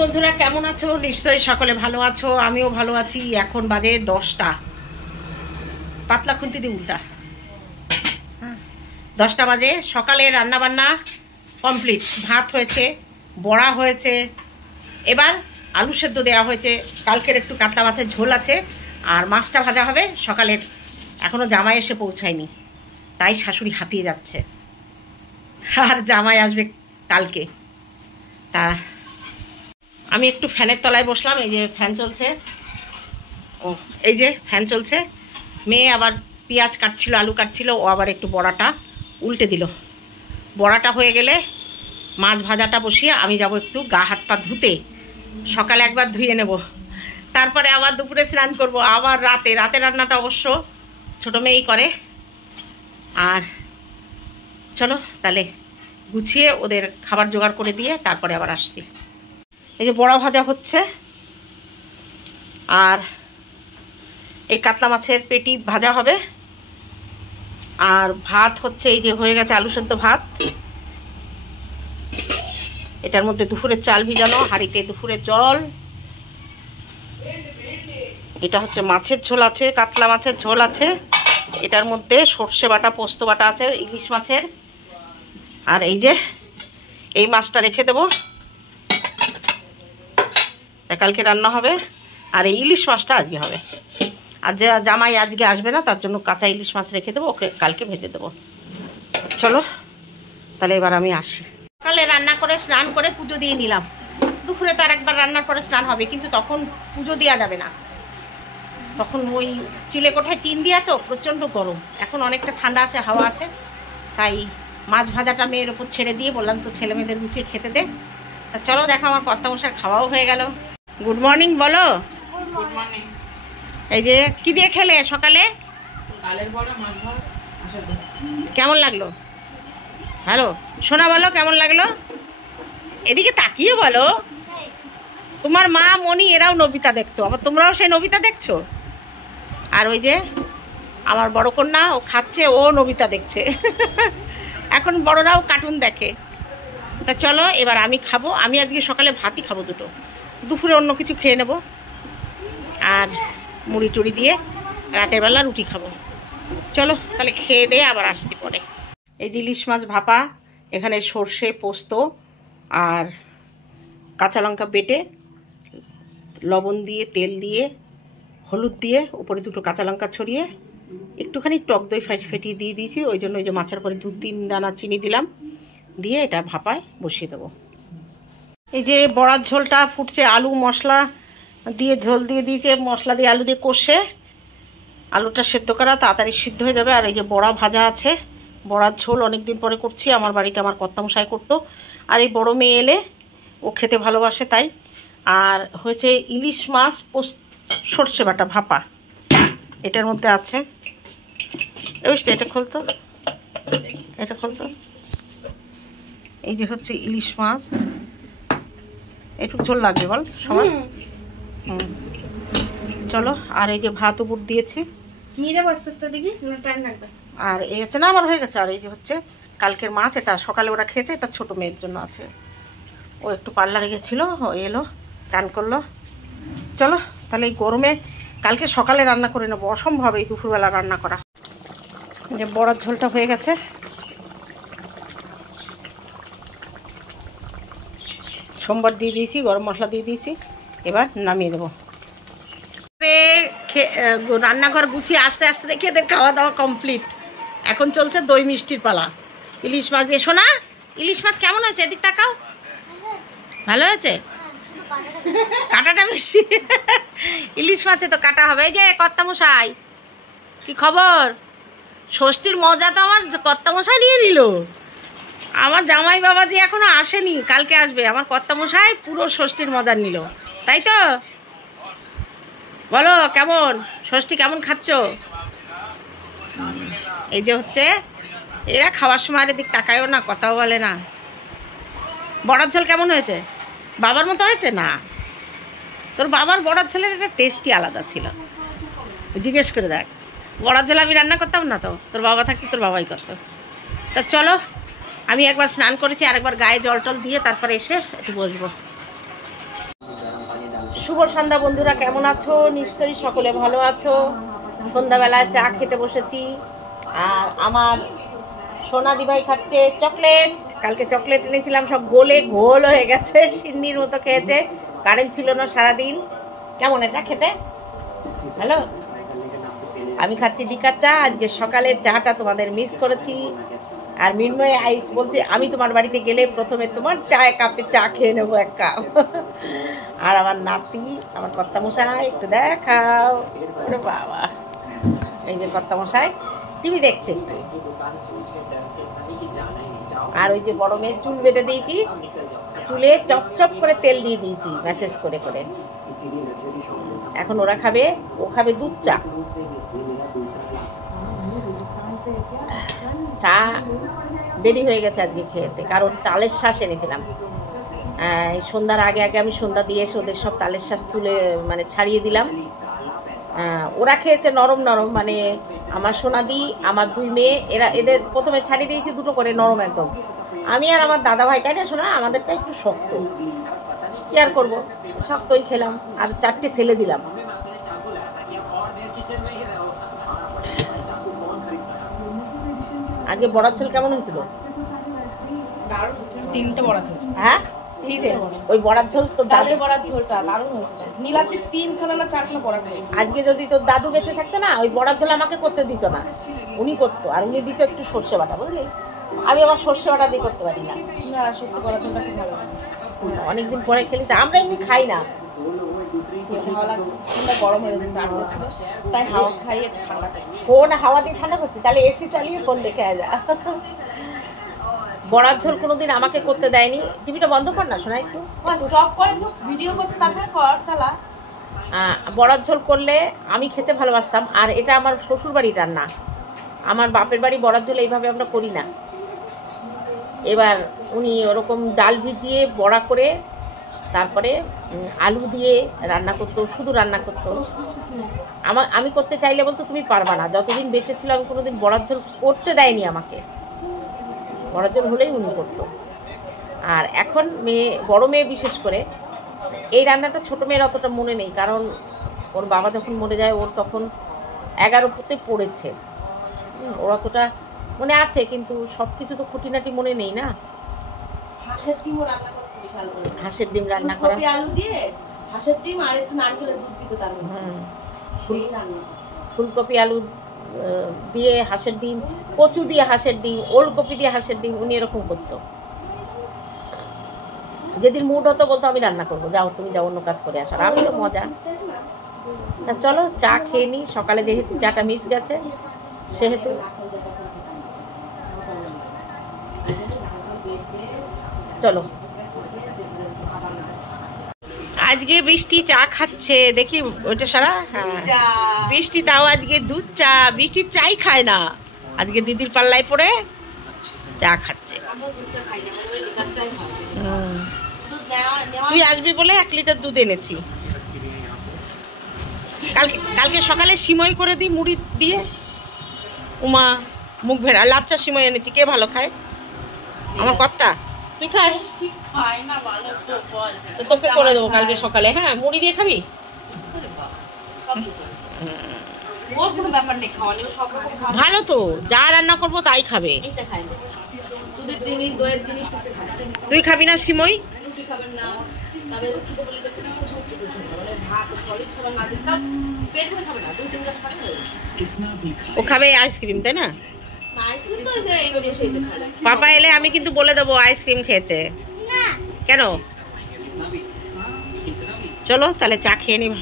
বন্ধুরা, কেমন আছো? নিশ্চয়ই সকলে ভালো আছো, আমিও ভালো আছি। এখন বাজে 10টা, পাতলা খুন্তি দিয়ে উল্টা 10টা বাজে। সকালে রান্নাবান্না কমপ্লিট। ভাত হয়েছে, বড়া হয়েছে, এবার আলু সেদ্ধ দেওয়া হয়েছে। কালকের একটু কাতলা মাছের ঝোল আছে, আর মাছটা ভাজা হবে সকালের। এখনও জামাই এসে পৌঁছায়নি, তাই শাশুড়ি হাঁপিয়ে যাচ্ছে। আর জামাই আসবে কালকে। তা আমি একটু ফ্যানের তলায় বসলাম। এই যে ফ্যান চলছে, ও এই যে ফ্যান চলছে। মেয়ে আবার পেঁয়াজ কাটছিল, আলু কাটছিল, ও আবার একটু বড়াটা উল্টে দিল। বড়াটা হয়ে গেলে মাছ ভাজাটা বসিয়ে আমি যাব একটু গা হাত পা ধুতে। সকালে একবার ধুয়ে নেব, তারপরে আবার দুপুরে স্নান করব, আবার রাতে রান্নাটা অবশ্য ছোটো মেয়েই করে। আর চলো তাহলে গুছিয়ে ওদের খাবার জোগাড় করে দিয়ে তারপরে আবার আসছি। এই যে বড়া ভাজা হচ্ছে, আর এই কাতলা মাছের পেটি ভাজা হবে, আর ভাত হচ্ছে এই যে হয়ে গেছে আলু সেদ্ধ ভাত। এটার মধ্যে দুপুরের চাল ভিজানো, হাঁড়িতে দুপুরের জল। এটা হচ্ছে মাছের ঝোল আছে, কাতলা মাছের ঝোল আছে। এটার মধ্যে সর্ষে বাটা, পোস্ত বাটা আছে ইলিশ মাছের। আর এই যে এই মাছটা রেখে দেবো, কালকে রান্না হবে। আর এই ইলিশ মাছটা আজকে হবে। আর যে জামাই আজকে আসবে না, তার জন্য কাঁচা ইলিশ মাছ রেখে দেবো, ওকে কালকে ভেজে দেবো। চলো তাহলে এবার আমি আসি। সকালে রান্না করে স্নান করে পুজো দিয়ে নিলাম। দুপুরে তো আর একবার রান্নার পরে স্নান হবে, কিন্তু তখন পুজো দেওয়া যাবে না। তখন ওই চিলেকোঠায় টিন দেওয়া তো, প্রচণ্ড গরম। এখন অনেকটা ঠান্ডা আছে, হাওয়া আছে, তাই মাছ ভাজাটা মেয়ের ওপর ছেড়ে দিয়ে বললাম তো ছেলে মেয়েদের গুছিয়ে খেতে দে। তা চলো দেখো, আমার কর্তামশার খাওয়াও হয়ে গেল। গুড মর্নিং বলো। Good morning. এই যে কি দিয়ে খেলে সকালে? ডালের বড়া, মাছ ভাত। কেমন লাগলো? হ্যালো সোনা, বলো কেমন লাগলো? এদিকে তাকিয়ে বলো। তোমার মা মনি এরাও নবিতা দেখতো, আবার তোমরাও সেই নবিতা দেখছো। আর ওই যে আমার বড় কন্যা, ও খাচ্ছে, ও নবিতা দেখছে। এখন বড়রাও কার্টুন দেখে। তা চলো এবার আমি খাবো। আমি আজকে সকালে ভাতই খাবো দুটো, দুপুরে অন্য কিছু খেয়ে নেব, আর মুড়ি টুড়ি দিয়ে রাতের বেলা রুটি খাবো। চলো তাহলে খেয়ে দিয়ে আবার আসতে পরে। এই যে ইলিশ মাছ ভাপা, এখানে সর্ষে, পোস্ত আর কাঁচা লঙ্কা বেটে, লবণ দিয়ে, তেল দিয়ে, হলুদ দিয়ে, উপরে দুটো কাঁচা লঙ্কা ছড়িয়ে একটুখানি টক দই ফেটিয়ে দিয়ে দিয়েছি। ওই জন্য ওই যে মাছের পরে 2-3 দানা চিনি দিলাম, দিয়ে এটা ভাপায় বসিয়ে দেবো। এই যে বড়ার ঝোলটা ফুটছে, আলু মশলা দিয়ে ঝোল দিয়ে দিয়েছে, মশলা দিয়ে আলু দিয়ে কষে। আলুটা সেদ্ধ করা, তাড়াতাড়ি সিদ্ধ হয়ে যাবে। আর এই যে বড়া ভাজা আছে, বড়ার ঝোল অনেক দিন পরে করছি। আমার বাড়িতে আমার কর্তামশাই করতো, আর এই বড় মেয়ে এলে ও খেতে ভালোবাসে তাই। আর হয়েছে ইলিশ মাছ সর্ষে বাটা ভাপা, এটার মধ্যে আছে। এটা খুলতো, এটা খুলতো। এই যে হচ্ছে ইলিশ মাছ, একটু ঝোল লাগবে বল সবার। চলো, আর এই যে ভাত উপর দিয়েছি, নিয়ে যাবো আস্তে আস্তে, দেখি টাইম লাগবে। আর এই হচ্ছে না, আমার হয়ে গেছে। আর এই যে হচ্ছে কালকের মাছ, এটা সকালে ওরা খেয়েছে, এটা ছোটো মেয়ের জন্য আছে। ও একটু পার্লারে গেছিলো, ও এলো, চান করলো। চলো তাহলে এই গরমে কালকে সকালে রান্না করে নেবো, অসম্ভব এই দুপুরবেলা রান্না করা। যে বড়ার ঝোলটা হয়ে গেছে, সোমবার দিয়ে দিয়েছি, গরম মশলা দিয়ে দিয়েছি, এবার নামিয়ে দেবো। রান্নাঘর গুছিয়ে আস্তে আস্তে দেখি এদের খাওয়া দাওয়া কমপ্লিট। এখন চলছে দই মিষ্টির পালা। ইলিশ মাছ দিয়ে, শোনা ইলিশ মাছ কেমন হয়েছে? এদিক তাকাও। ভালো হয়েছে, কাঁটাটা বেশি। ইলিশ মাছে তো কাটা হবে। এই যে কর্তামশাই, কি খবর? ষষ্ঠীর মজা তো আমার কর্তামশাই নিয়ে নিল। আমার জামাই বাবাজি এখনো আসেনি, কালকে আসবে। আমার কর্তামশাই পুরো ষষ্ঠীর মজা নিল, তাই তো? বলো কেমন ষষ্ঠী, কেমন খাচ্ছ? এই যে হচ্ছে এরা খাওয়ার সময় এদিক তাকায়ও না, কথাও বলে না। বড়ার ঝোল কেমন হয়েছে? বাবার মতো হয়েছে না? তোর বাবার বড়ার ঝোলের একটা টেস্টই আলাদা ছিল, জিজ্ঞেস করে দেখ। বড়ার ঝোল আমি রান্না করতাম না তো, তোর বাবা থাকতে তোর বাবাই করতো। তা চলো, আমি একবার স্নান করেছি, আর একবার গায়ে জল টল দিয়ে তারপরে এসে একটু বসবো। শুভ সন্ধ্যা বন্ধুরা, কেমন আছো? নিশ্চয়ই সকলে ভালো আছো। সন্ধ্যাবেলায় চা খেতে বসেছি, আর আমার সোনাদি ভাই খাচ্ছে চকলেট। কালকে চকলেট এনেছিলাম, সব গোলে ঘোল হয়ে গেছে, সিন্নির মতো খেয়েছে। কারেন্ট ছিল না সারাদিন। কেমন এটা খেতে? হ্যালো, আমি খাচ্ছি ডিকার চা। আজকে সকালের চাটা তোমাদের মিস করেছি। আর মিন্ময় আইস বলছে আমি তোমার বাড়িতে গেলে প্রথমে তোমার চায় কাপে চা খেয়ে নেবো এক কাপ। আর আমার নাতি, আমার কর্তামশাই, একটু দেখাও। ওরে বাবা, এই যে কর্তামশাই টিভি দেখছে। আর ওই যে বড় মেয়ের চুল বেঁধে দিয়েছি, চুলে চপচপ করে তেল দিয়ে দিয়েছি ম্যাসেজ করে করে। এখন ওরা খাবে, ও খাবে দুধ চা। চা দেরি হয়ে গেছে আজকে খেতে, কারণ তালের শ্বাস এনেছিলাম। সন্ধ্যার আগে আগে আমি সন্ধ্যা দিয়ে এসে ওদের সব তালের শ্বাস তুলে মানে ছাড়িয়ে দিলাম। ওরা খেয়েছে নরম নরম, মানে আমার সোনাদি, আমার দুই মেয়ে, এদের প্রথমে ছাড়িয়ে দিয়েছি দুটো করে নরম একদম। আমি আর আমার দাদা ভাই, তাই না শোনা, আমাদেরটা একটু শক্ত। কি আর করবো, শক্তই খেলাম, আর 4টে ফেলে দিলাম। আজকে বড়ার ঝোল কেমন হয়েছিল? 3টে বড়া খেয়েছি। হ্যাঁ, ওই বড়ার ঝোল তো ডালের বড়ার ঝোলটা দারুণ হয়েছিল। নীলাতে 3খানা না 4খানা বড়া খেয়েছি। আজকে যদি তোর দাদু বেঁচে থাকতো না, ওই বড়ার ঝোল আমাকে করতে দিত না, উনি করতো। আর উনি দিত একটু সর্ষে বাটা, বুঝলি? আমি আবার সর্ষে বাটা দিয়ে করতে পারি না। না, সত্যি বড়ার ঝোলটা খুব ভালো। অনেকদিন পরে খেলি তো, আমরা এমনি খাই না। হাওয়া লাগছে, ঠান্ডা গরম হয়ে গেছে, চার্জে ছিল, তাই হাওয়া খাইয়ে ঠান্ডা খাচ্ছি। ফোন হাওয়া দিয়ে ঠান্ডা করছি, তাহলে এসি চালিয়ে ফোন রেখে যা। বড়ার ঝোল কোনোদিন আমাকে করতে দেয়নি। টিভিটা বন্ধ কর না শোনা, একটু স্টপ করে ভিডিও করতে, তারপরে কর চালা। বড়ার ঝোল করলে আমি খেতে ভালোবাসতাম। আর এটা আমার শ্বশুর বাড়ির রান্না, আমার বাপের বাড়ি বড়ার ঝোল এইভাবে আমরা করি না। এবার উনি ওরকম ডাল ভিজিয়ে বড়া করে তারপরে আলু দিয়ে রান্না করতো, শুধু রান্না করতো। আমি করতে চাইলে বলতো তুমি পারবা না। যতদিন বেঁচে ছিল আমি কোনোদিন বড়ার ঝোল করতে দেয়নি আমাকে। বড়ার ঝোল হলেই উনি করতো। আর এখন বড় মেয়ে বিশেষ করে এই রান্নাটা ছোটো মেয়ের অতটা মনে নেই, কারণ ওর বাবা যখন মরে যায় ওর তখন 11 পড়েছে। ওর অতটা মনে আছে, কিন্তু সব কিছু তো খুঁটিনাটি মনে নেই না। হাঁসের ডিমও রান্না করতে বিশাল করে। হাঁসের ডিম রান্না করা, আলু দিয়ে হাঁসের ডিম আর একটু নারকেলের দুধ দিতে, তার সেই রান্না। ফুলকপি আলু দিয়ে হাঁসের ডিম, কচু দিয়ে হাঁসের ডিম, ওলকপি দিয়ে হাঁসের ডিম, উনি এরকম করতো। যেদিন মুড হতো বলতো আমি রান্না করবো, যাও তুমি যাও অন্য কাজ করে আসার। আমি তো মজা। তা চলো চা খেয়ে নিই, সকালে যেহেতু চাটা মিস গেছে সেহেতু। চলো, আজকে বৃষ্টি চা খাচ্ছে, দেখি ওইটা সারা। হ্যাঁ, বৃষ্টি তাও আজকে দুধ চা। বৃষ্টির চাই খায় না, আজকে দিদির পাল্লায় পড়ে চা খাচ্ছে। তুই আসবি বলে 1 লিটার দুধ এনেছি। কালকে সকালে সিমই করে দিই মুড়ি দিয়ে। উমা মুখ ভেড়া লাচ্চা সিমই এনেছি। কে ভালো খায়? আমার কর্তা। তুই খাস? তোকে করে দেবো কালকে সকালে। হ্যাঁ, মুড়ি দিয়ে খাবি? ভালো তো, যা রান্না করবো তাই খাবে। তুই খাবি না সিমই? ও খাবে আইসক্রিম, তাই না? পাপা এলে আমি কিন্তু বলে দেবো আইসক্রিম খেয়েছে। কেন? চলো তাহলে চা খেয়ে নিব।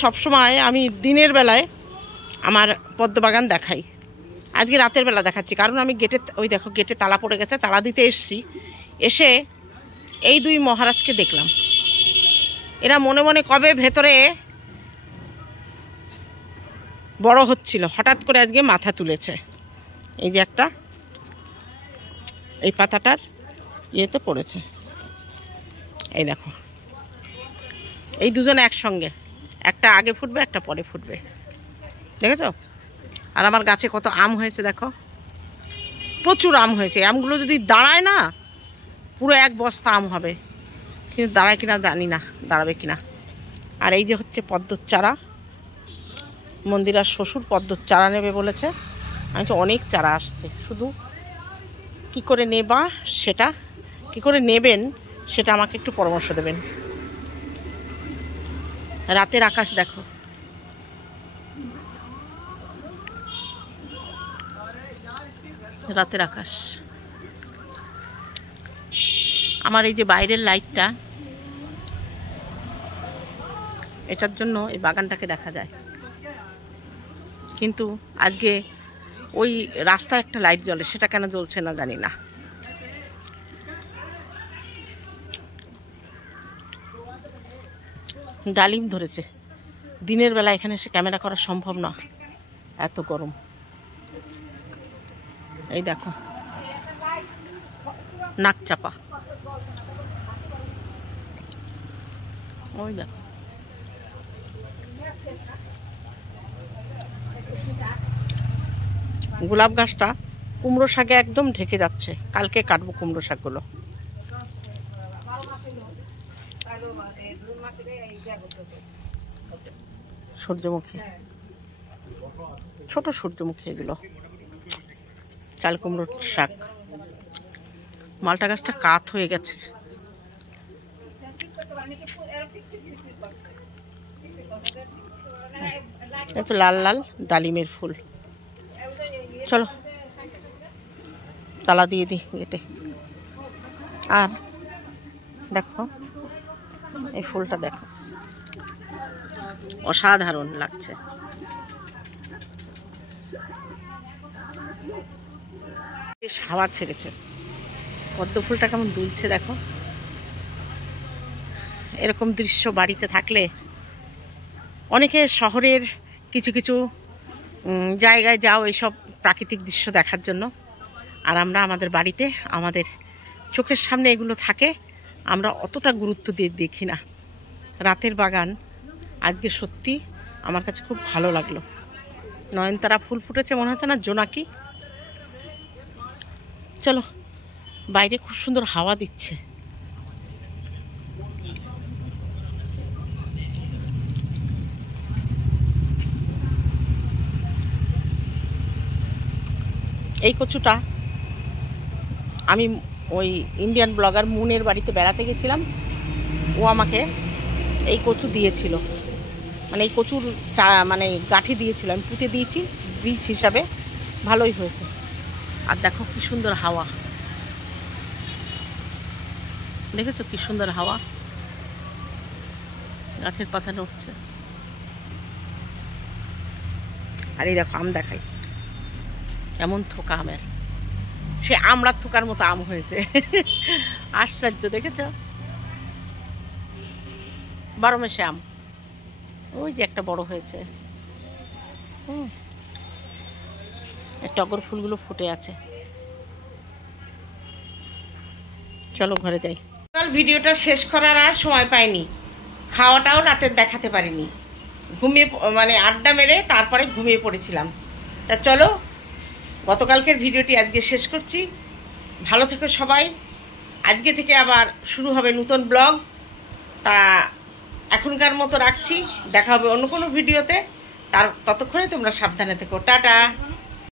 সবসময় আমি দিনের বেলায় আমার পদ্মবাগান দেখাই, আজকে রাতের বেলা দেখাচ্ছি। কারণ আমি গেটে, ওই দেখো গেটে তালা পড়ে গেছে, তালা দিতে এসছি। এসে এই 2 মহারাজকে দেখলাম। এরা মনে মনে কবে ভেতরে বড় হচ্ছিল, হঠাৎ করে আজকে মাথা তুলেছে। এই যে একটা এই পাতাটার ইয়েতে পড়েছে, এই দেখো। এই দুজনে একসঙ্গে, একটা আগে ফুটবে একটা পরে ফুটবে, দেখেছো? আর আমার গাছে কত আম হয়েছে দেখো, প্রচুর আম হয়েছে। আমগুলো যদি দাঁড়ায় না, পুরো 1 বস্তা আম হবে। কিন্তু দাঁড়ায় কিনা জানি না, দাঁড়াবে কিনা। আর এই যে হচ্ছে পদ্মর চারা, মন্দিরার শ্বশুর পদ্মর চারা নেবে বলেছে। আমি তো অনেক চারা আসছে, শুধু কি করে নেবা সেটা, কি করে নেবেন সেটা আমাকে একটু পরামর্শ দেবেন। রাতের আকাশ দেখো, রাতের আকাশ। আমার এই যে বাইরের লাইটটা, এটার জন্য এই বাগানটাকে দেখা যায়, কিন্তু আজকে ওই রাস্তায় একটা লাইট জ্বলে, সেটা কেন জ্বলছে না জানি না। ডালিম ধরেছে। দিনের বেলা এখানে এসে ক্যামেরা করা সম্ভব না, এত গরম। এই দেখো নাক চাপা, ওই দেখো। গোলাপ গাছটা কুমড়ো শাকে একদম ঢেকে যাচ্ছে, কালকে কাটবো কুমড়ো শাকগুলো। সূর্যমুখী, ছোট সূর্যমুখী এগুলো, চাল কুমড়োর শাক। মালটা গাছটা কাত হয়ে গেছে। এত লাল লাল ডালিমের ফুল। চলো তালা দিয়ে দিই গেটে। আর দেখো এই ফুলটা দেখো, অসাধারণ লাগছে। বেশ হাওয়া ছেড়েছে, পদ্ম ফুলটা কেমন দুলছে দেখো। এরকম দৃশ্য বাড়িতে থাকলে, অনেকে শহরের কিছু কিছু জায়গায় যাও এইসব প্রাকৃতিক দৃশ্য দেখার জন্য, আর আমরা আমাদের বাড়িতে আমাদের চোখের সামনে এগুলো থাকে, আমরা অতটা গুরুত্ব দিয়ে দেখি না। রাতের বাগান আজকে সত্যি আমার কাছে খুব ভালো লাগলো। নয়নতারা ফুল ফুটেছে, মনে হচ্ছে না জোনাকি। চলো, বাইরে খুব সুন্দর হাওয়া দিচ্ছে। এই কচুটা আমি ওই ইন্ডিয়ান ব্লগার মুনের বাড়িতে বেড়াতে গেছিলাম, ও আমাকে এই কচু দিয়েছিল, মানে এই কচুর মানে গাঁঠি দিয়েছিল, আমি পুঁতে দিয়েছি বীজ হিসাবে, ভালোই হয়েছে। আর দেখো কি সুন্দর হাওয়া, দেখেছো কি সুন্দর হাওয়া, গাছের পাতা নড়ছে। আর এই দেখো আম দেখাই, এমন থোকা আমের, সে আমরা থোকার মতো আম হয়েছে। আশ্চর্য, দেখেছো? 12 মাসে আম। ওই যে একটা বড় হয়েছে, টগর ফুলগুলো ফুটে আছে। চলো ঘরে যাই। কাল ভিডিওটা শেষ করার আর সময় পাইনি, খাওয়াটাও রাতের দেখাতে পারিনি, ঘুমিয়ে মানে আড্ডা মেরে তারপরে ঘুমিয়ে পড়েছিলাম। তা চলো গতকালকের ভিডিওটি আজকে শেষ করছি। ভালো থেকো সবাই। আজকে থেকে আবার শুরু হবে নতুন ব্লগ। তা এখনকার মতো রাখছি, দেখা হবে অন্য কোনো ভিডিওতে। ততক্ষণে তোমরা সাবধানে থেকো। টাটা।